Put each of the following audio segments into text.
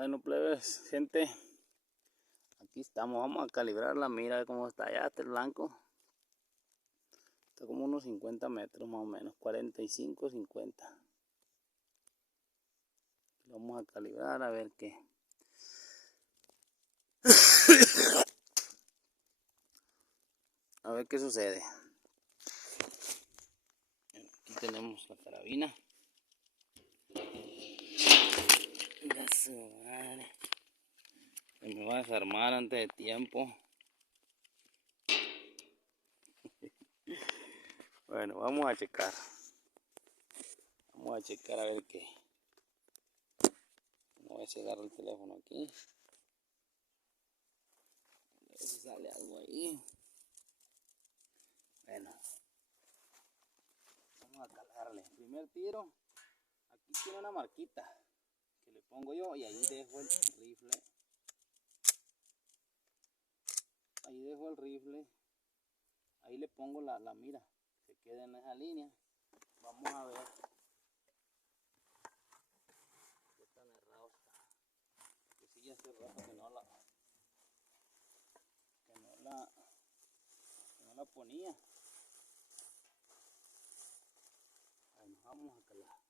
Bueno, plebes, gente, aquí estamos. Vamos a calibrar la mira, a ver cómo está. Ya está el blanco. Está como unos 50 metros más o menos, 45, 50. Vamos a calibrar a ver qué. A ver qué sucede. Aquí tenemos la carabina. Ya se madre. Se me va a desarmar antes de tiempo. Bueno, vamos a checar. Vamos a checar a ver qué. Vamos a ver si agarro el teléfono aquí. A ver si sale algo ahí. Bueno. Vamos a calarle. Primer tiro. Aquí tiene una marquita que le pongo yo y ahí dejo el rifle. Ahí dejo el rifle. Ahí le pongo la mira. Se queda en esa línea. Vamos a ver qué tan errado está. Que sí, ya hace rato que no la ponía. Bueno, vamos a calar.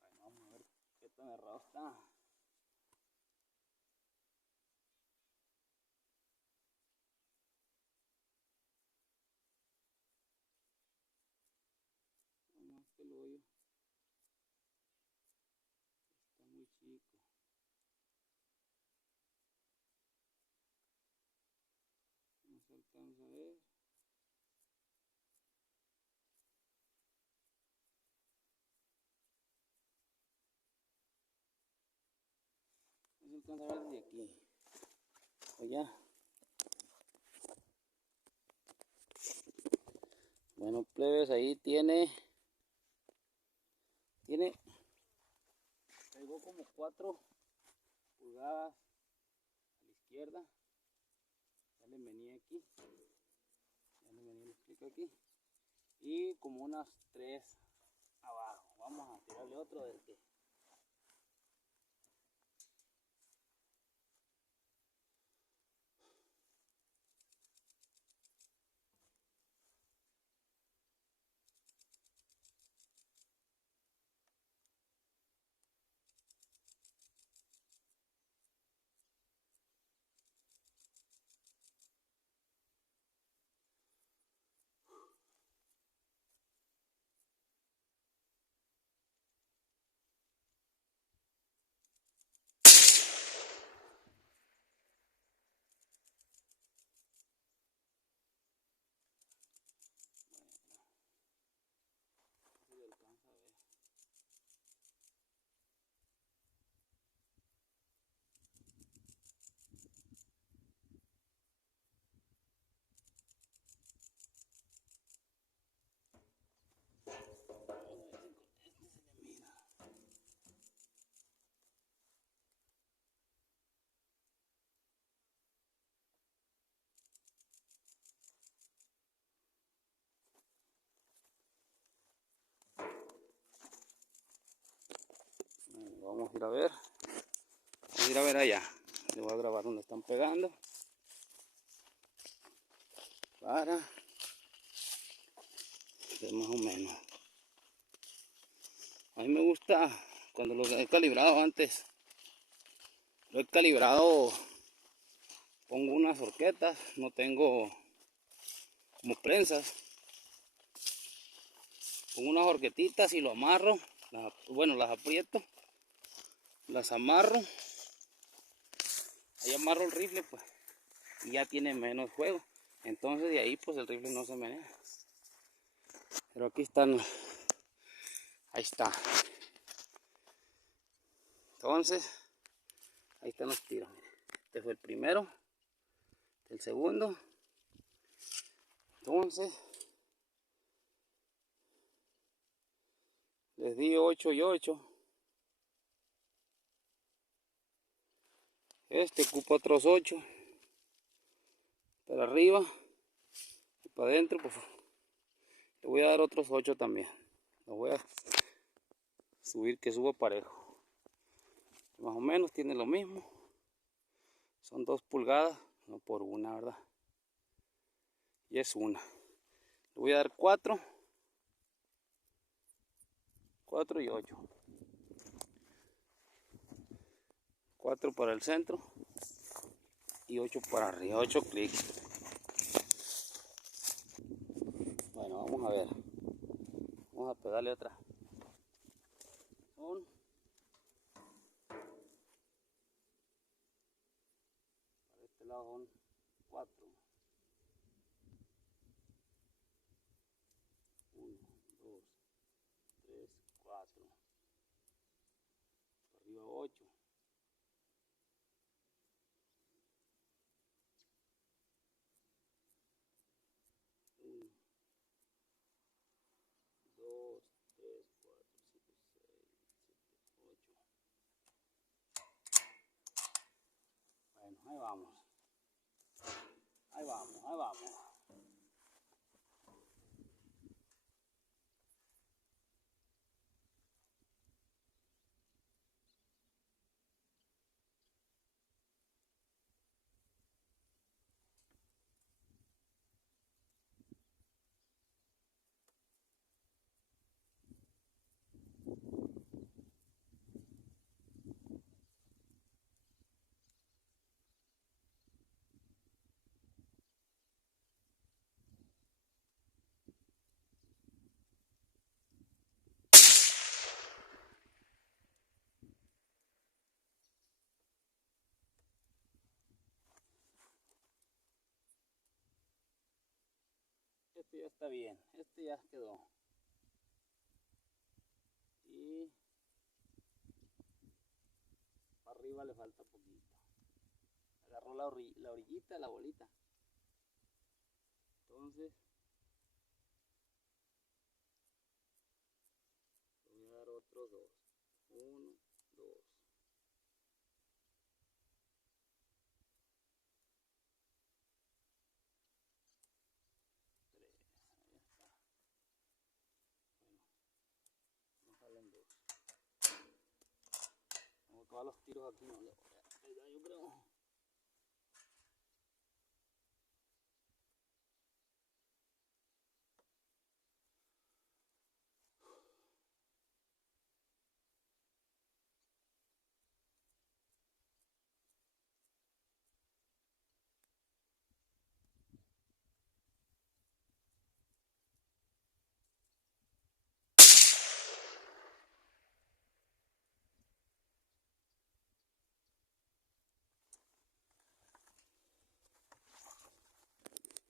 Bueno, vamos a ver qué tan errado está. Más que el hoyo está muy chico. No se alcanza a ver. No se alcanza a ver desde aquí. O ya. Bueno, plebes, ahí pegó como 4 pulgadas a la izquierda. Ya le venía aquí. Ya le venía el explico aquí. Y como unas 3 abajo. Vamos a tirarle otro del que. No se le alcanza a ver. Bueno, vamos a ir a ver. Vamos a ir a ver allá. Le voy a grabar donde están pegando. Para ver más o menos. A mí me gusta cuando lo he calibrado antes. Lo he calibrado. Pongo unas horquetas. No tengo como prensas. Pongo unas horquetitas y lo amarro. Bueno, las aprieto. Las amarro. Ahí amarro el rifle, pues. Y ya tiene menos juego. Entonces de ahí pues el rifle no se menea. Pero aquí están. Ahí está. Entonces, ahí están los tiros. Miren. Este fue el primero, el segundo. Entonces les di 8 y 8. Este ocupa otros 8 para arriba y para adentro, pues le voy a dar otros 8 también. Lo voy a subir, que suba parejo. Más o menos tiene lo mismo. Son 2 pulgadas, no por una, ¿verdad? Y es una. Le voy a dar 4. 4 y 8. 4 para el centro y 8 para arriba, 8 clics. Bueno, vamos a ver. Vamos a pegarle otra. Son, para este lado son 4. 1, 2, 3, 4. Para arriba 8. 1, 2, 3, 4, 5, 6, 7, 8. Bueno, ahí vamos. Ahí vamos, ahí vamos. Este ya está bien, este ya quedó. Y para arriba le falta poquito. Agarró la orillita, la bolita. Entonces le voy a dar otros 2. 1, 2. 3. Ahí está. Bueno, no salen 2. Como todos los tiros aquí no le voy a pegar, yo creo.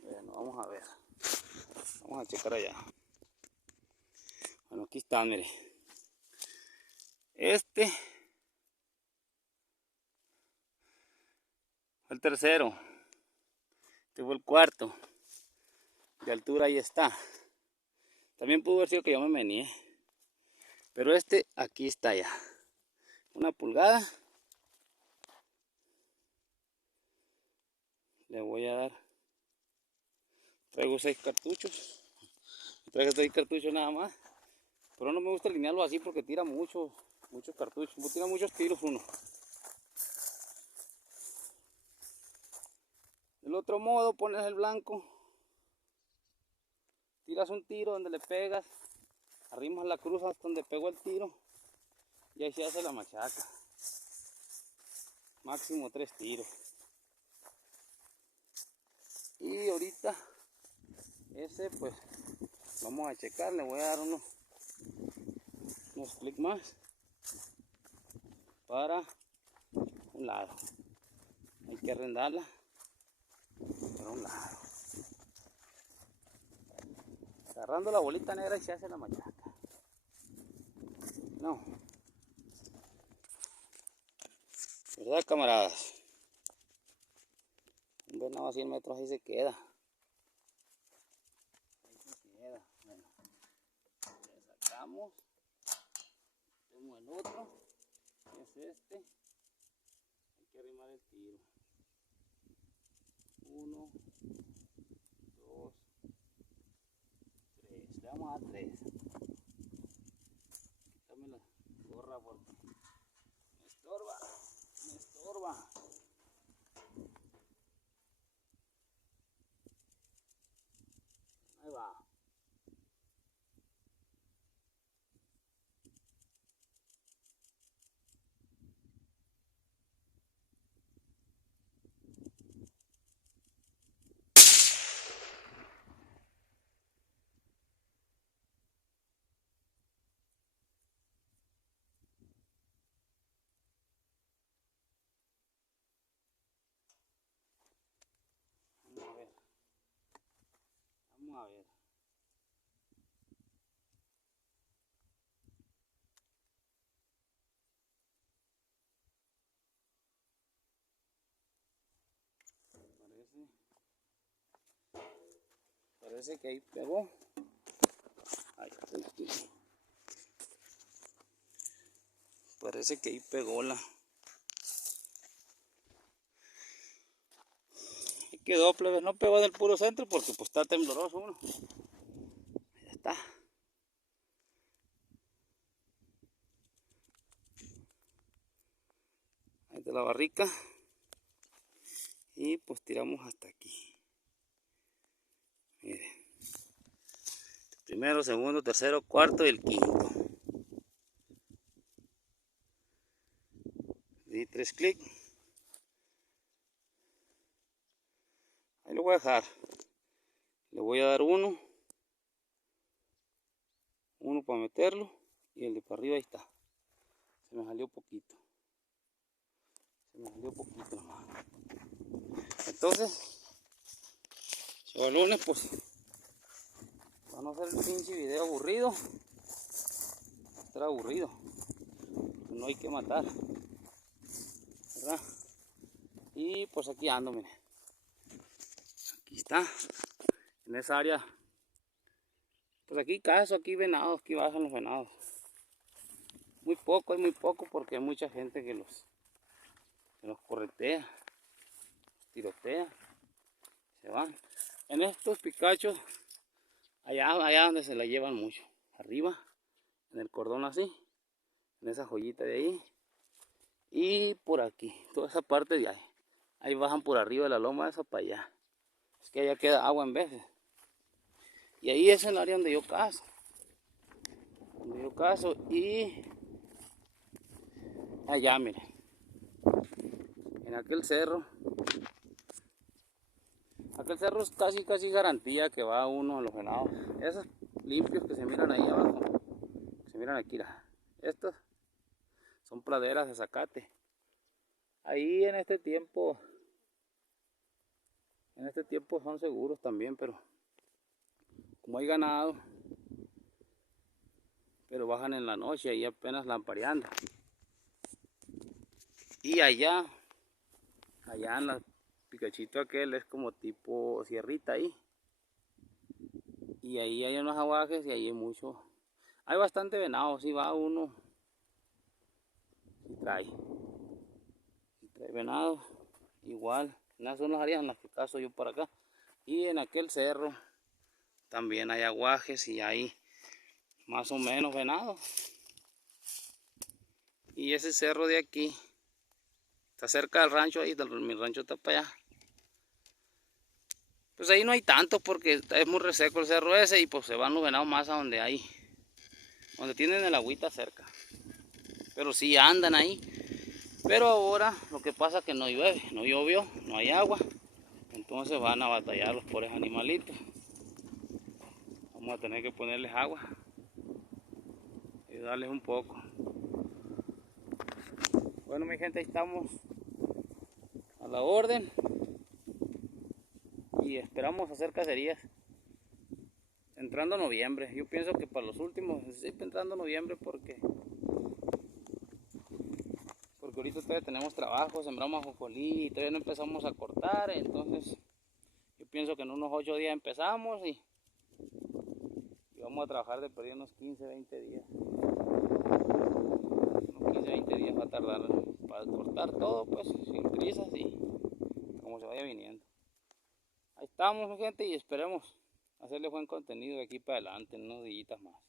Bueno, vamos a ver. Vamos a checar allá. Bueno, aquí están, mire. Este fue el tercero. Este fue el cuarto. De altura ahí está. También pudo haber sido que yo me meneé. Pero este aquí está ya. 1 pulgada. Le voy a dar. Traigo 6 cartuchos. Traigo 6 cartuchos nada más. Pero no me gusta alinearlo así porque tira muchos cartuchos. Tira muchos tiros uno. Del otro modo pones el blanco. Tiras un tiro donde le pegas. Arrimas la cruz hasta donde pegó el tiro. Y ahí se hace la machaca. Máximo 3 tiros. Y ahorita ese pues vamos a checar. Le voy a dar unos clics más para un lado. Hay que arrendarla para un lado. Agarrando la bolita negra y se hace la machaca. No. ¿Verdad, camaradas? Un venado a 100 metros ahí se queda. Bueno, le sacamos. Tenemos el otro, que es este. Hay que arrimar el tiro. 1, 2, 3. Le vamos a 3. Quítame la gorra porque me estorba. Me estorba. Ahí va. Vamos a ver. Vamos a ver. Parece que ahí pegó. Ahí está aquí. Parece que ahí pegó la. Ahí quedó, plebes. No pegó del puro centro porque pues está tembloroso uno. Ya está. Ahí está la barrica. Y pues tiramos hasta aquí. Miren. Primero, segundo, tercero, cuarto y el quinto. Di 3 clics. Ahí lo voy a dejar. Le voy a dar uno para meterlo y el de para arriba ahí está. Se me salió poquito. Se me salió poquito nomás. Entonces, chavalones, pues para no hacer el pinche video aburrido, estar aburrido, no hay que matar, ¿verdad? Y pues aquí ando, miren. Aquí está, en esa área. Pues aquí caso, aquí venados, aquí bajan los venados. Muy poco, hay muy poco porque hay mucha gente que los corretea, los tirotea, se van. En estos picachos, allá donde se la llevan mucho, arriba, en el cordón así, en esa joyita de ahí, y por aquí, toda esa parte de ahí bajan por arriba de la loma esa para allá. Es que allá queda agua en veces. Y ahí es el área donde yo cazo. Y allá, miren. En aquel cerro. Aquel cerro es casi garantía que va uno a los venados. Esos limpios que se miran ahí abajo. Que se miran aquí. Estos son praderas de zacate. Ahí en este tiempo son seguros también, pero como hay ganado, pero bajan en la noche y apenas lampareando. Y allá en la picachito aquel es como tipo sierrita ahí. Y ahí hay unos aguajes y ahí hay bastante venado. Si va uno y trae venado. Igual, esas son las áreas en las que cazo yo por acá. Y en aquel cerro también hay aguajes y hay más o menos venado. Y ese cerro de aquí está cerca del rancho, ahí mi rancho está para allá. Pues ahí no hay tanto porque es muy reseco el cerro ese y pues se van los venados más a donde tienen el agüita cerca. Pero sí andan ahí. Pero ahora lo que pasa es que no llueve, no llovió, no hay agua. Entonces van a batallar los pobres animalitos. Vamos a tener que ponerles agua y darles un poco. Bueno, mi gente, ahí estamos a la orden y esperamos hacer cacerías entrando noviembre. Yo pienso que para los últimos, sí, entrando noviembre porque porque ahorita todavía tenemos trabajo, sembramos ajonjolí y todavía no empezamos a cortar, entonces yo pienso que en unos 8 días empezamos y vamos a trabajar de perdido unos 15, 20 días. Unos 15, 20 días va a tardar para cortar todo, pues sin prisas y como se vaya viniendo. Ahí estamos, mi gente, y esperemos hacerle buen contenido de aquí para adelante en unos días más.